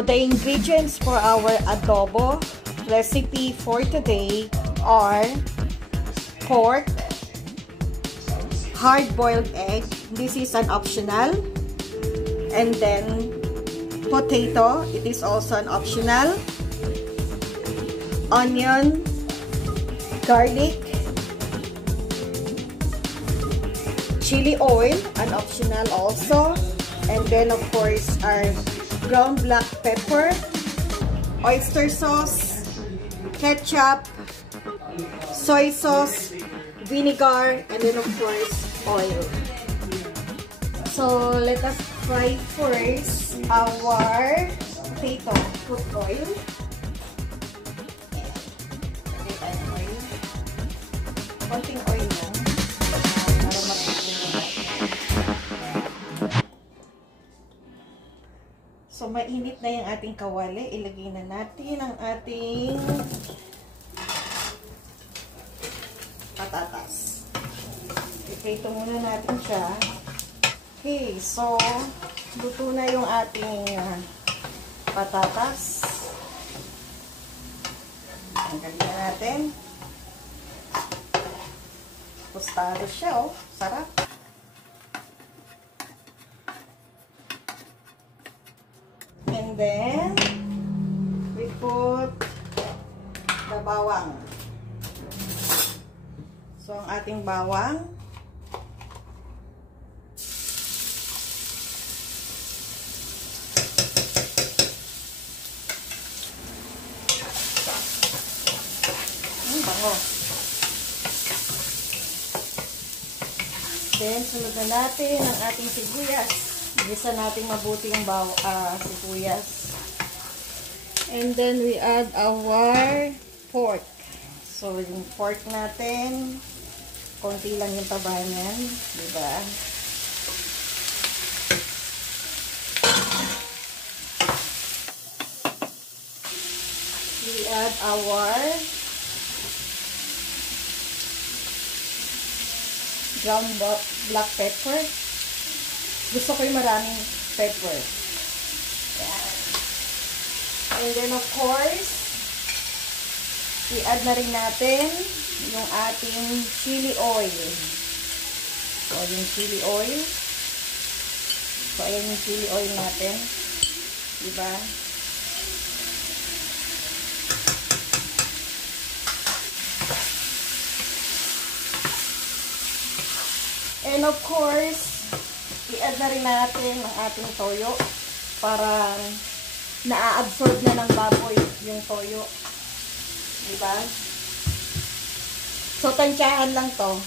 So the ingredients for our adobo recipe for today are pork, hard-boiled egg, this is an optional, and then potato, it is also an optional, onion, garlic, chili oil, an optional also, and then of course our ground black pepper, oyster sauce, ketchup, soy sauce, vinegar, and then of course oil. So let us fry first our potato. Put oil. Lagay tayo ng oil. Konting oil lang. Para mapipili. So mainit na yung ating kawali. Ilagay na natin ang ating patatas. Iprito muna natin siya. Okay, so luto na yung ating patatas. Tanggalin na natin. Tostado siya, oh. Sarap. And then, we put the bawang. So, ang ating bawang. Bango. Then, sunod na natin ang ating sibuyas. Gisa natin mabuti yung sibuyas. And then, we add our pork. So, yung pork natin, konti lang yung taba niyan. Diba? We add our ground black pepper. Gusto ko yung maraming pepper. Yan. And then of course, i-add na rin natin yung ating chili oil. So, yung chili oil. So, ayan yung chili oil natin. Diba? And of course, i-add na rin natin ang ating toyo para na-absorb na ng baboy yung toyo. Diba? So, tansyahan lang to.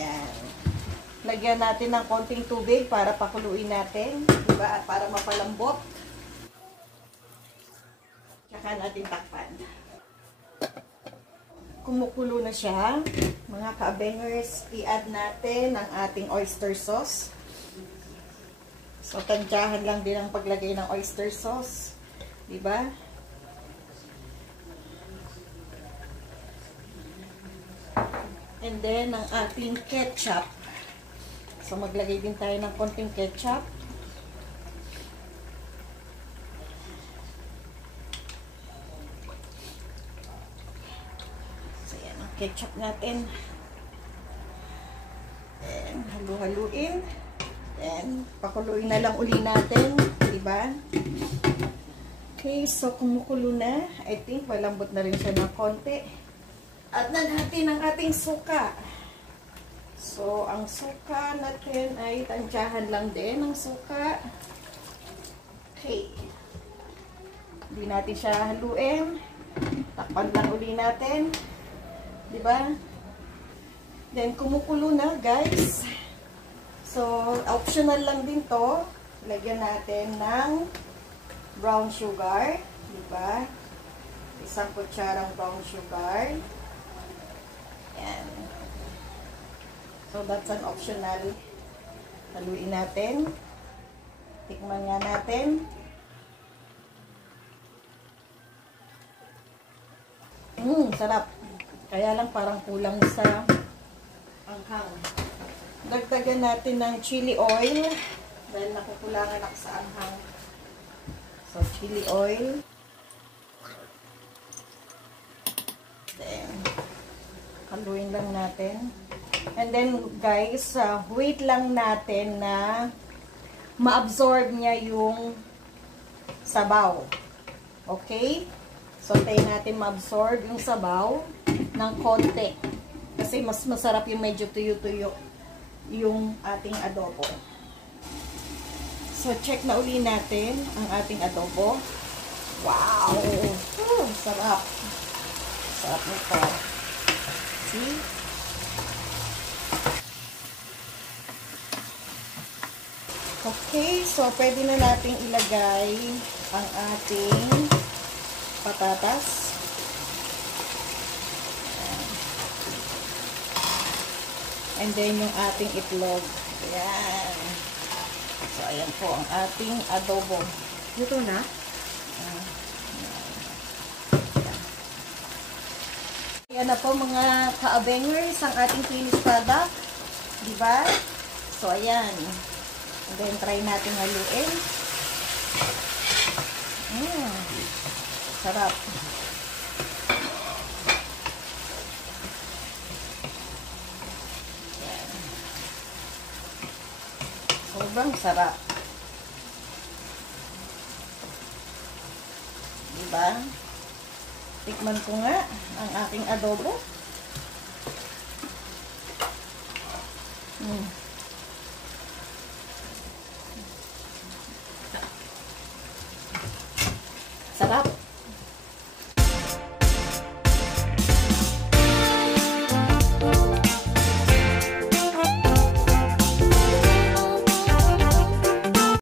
Yan. Lagyan natin ng konting tubig para pakuluin natin. Diba? Para mapalambot. Tsaka natin takpan. Kumukulo na siya. Mga ka-bangers, i-add natin ang ating oyster sauce. So, tansyahan lang din ang paglagay ng oyster sauce. Diba? And then, ang ating ketchup. So, maglagay din tayo ng konting ketchup. Ketchup natin. Then, halu-haluin. Then, pakuluin na lang uli natin. Diba? Okay, so kumukulo na. I think malambot na rin siya ng konti. At na natin ang ating suka. So, ang suka natin ay tansyahan lang din ang suka. Okay. Hindi natin siya haluin. Takpan lang uli natin. Diba? Then, kumukulo na, guys. So, optional lang din to. Lagyan natin ng brown sugar. Diba? Isang kutsarang brown sugar. Yan. So, that's an optional. Haluin natin. Tikman nga natin. Sarap. Kaya lang parang kulang sa anghang. Dagdagan natin ng chili oil. Dahil nakukulangan ako sa anghang. So, chili oil. Then, haluin lang natin. And then, guys, wait lang natin na ma-absorb niya yung sabaw. Okay? So, tayo natin ma-absorb yung sabaw ng konti. Kasi mas masarap yung medyo tuyo-tuyo yung ating adobo. So, check na uli natin ang ating adobo. Wow! Sarap. Sarap nito. See? Okay, so pwede na nating ilagay ang ating patatas. And then yung ating itlog. Ayan. So, ayan po ang ating adobo. Luto na? Ayan na po mga ka-abengers ang ating finished product. Diba? So, ayan. And then, try natin haluin. Sarap. Ayan. Sobrang sarap. Diba? Tikman ko nga ang aking adobo. Sarap.